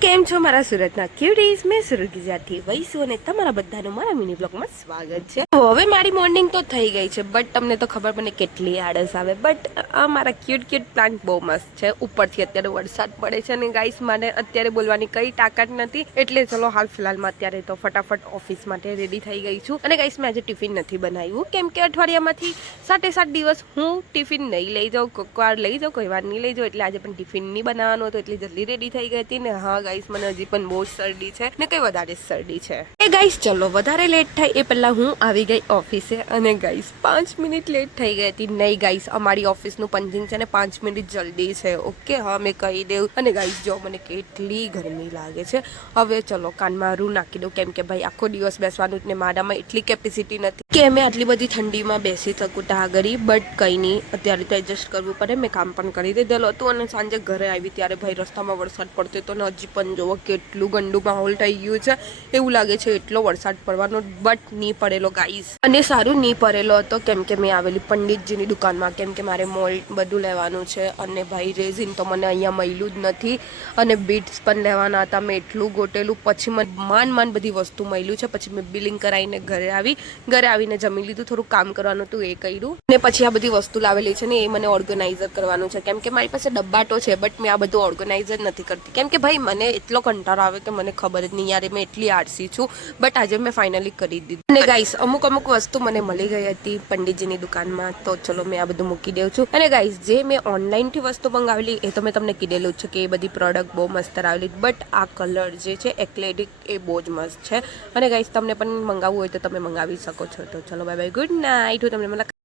કેમ છો મારા સુરતના ક્યુટીઝ? મેં સુરત ગુજરાતથી વૈસુ અને તમારા બધાનું મારા મિની બ્લોગમાં સ્વાગત છે. હવે મારી મોર્નિંગ તો થઈ ગઈ છે, બટ તમને તો ખબર મને કેટલી આળસ આવે. બટ આ મારા ક્યુટ પ્લાન્ટ બહુ મસ્ત છે. ઉપરથી અત્યારે વરસાદ પડે છે અને ગાઈસ મને અત્યારે બોલવાની કઈ તાકાત નથી, એટલે ચલો હાલ ફિલહાલમાં અત્યારે તો ફટાફટ ઓફિસ માટે રેડી થઈ ગઈ છું. અને ગાઈસ મેં આજે ટિફિન નથી બનાવ્યું, કેમ કે અઠવાડિયામાંથી 7 દિવસ હું ટિફિન નહીં લઈ જાઉં. કોઈક વાર લઈ જાઉં, કોઈ વાર નહીં લઈ જાઉં, એટલે આજે પણ ટિફિન નહીં બનાવવાનું હતું, એટલે જલ્દી રેડી થઈ ગઈ હતી. ને હા ગાઈસ, મને હજી પણ બહુ શરદી છે ને કઈ વધારે શરદી છે. એ ગાઈસ ચલો વધારે લેટ થાય એ પહેલા હું આવી ગઈ ઓફિસે. અને ગાઈસ 5 મિનિટ લેટ થઈ ગઈ હતી. નહીં ગાઈસ, અમારી ઓફિસનું પંચિંગ છે ને 5 મિનિટ જલ્દી છે. ઓકે, હા મેં કહી દઉં. અને ગાઈસ જો મને કેટલી ગરમી લાગે છે. હવે ચલો કાનમાં રૂ નાખી દઉં, કેમ કે ભાઈ આખો દિવસ બેસવાનું ને મારામાં એટલી કેપેસિટી નથી કે મેં આટલી બધી ઠંડીમાં બેસી શકું ટાગરી. બટ કંઈ નહીં, અત્યારે તો એડજસ્ટ કરવું પડે. મેં કામ પણ કરી દીધેલું હતું અને સાંજે ઘરે આવી ત્યારે ભાઈ રસ્તામાં વરસાદ પડતો તો હજી પણ જોવો કેટલું ગંદુ માહોલ થઈ ગયું છે. એવું લાગે છે એટલો વરસાદ પડવાનો, બટ નહીં પડેલો ગાઈસ. અને સારું નહીં પડેલો હતો, કેમ કે મેં આવેલી પંડિતજીની દુકાનમાં, કેમ કે મારે મોલ્ડ બધું લેવાનું છે. અને ભાઈ રેઝિન તો મને અહીંયા મળ્યું જ નથી, અને બીટ્સ પણ લેવાના હતા. મેં એટલું ગોટેલું, પછી મને માંડ બધી વસ્તુ મળ્યું છે. પછી મેં બિલિંગ કરાવીને ઘરે આવીને જમી લીધું. થોડું કામ કરવાનું હતું એ કર્યું, અને પછી આ બધી વસ્તુ લાવેલી છે ને એ મને ઓર્ગેનાઇઝર કરવાનું છે, કેમ કે મારી પાસે ડબ્બાટો છે, બટ મેં આ બધું ઓર્ગેનાઇઝર નથી કરતી, કેમ કે ભાઈ મને એટલો કંટાળો આવે કે મને ખબર જ નહીં યાર, મેં એટલી આળસી છું. બટ આજે મેં ફાઇનલી કરી દીધું. અને ગાઈસ અમુક વસ્તુ મને મળી ગઈ હતી પંડિતજીની દુકાનમાં, તો ચલો મેં આ બધું મૂકી દઉં છું. અને ગાઈસ જે મેં ઓનલાઈનથી વસ્તુ મંગાવેલી એ તો મેં તમને કીધેલું જ છે કે એ બધી પ્રોડક્ટ બહુ મસ્ત આવેલી, બટ આ કલર જે છે એક્લેરિક એ બહુ જ મસ્ત છે. અને ગાઈસ તમને પણ મંગાવવું હોય તો તમે મંગાવી શકો છો. તો ચલો બાય બાય, ગુડ નાઇટ. હું તમને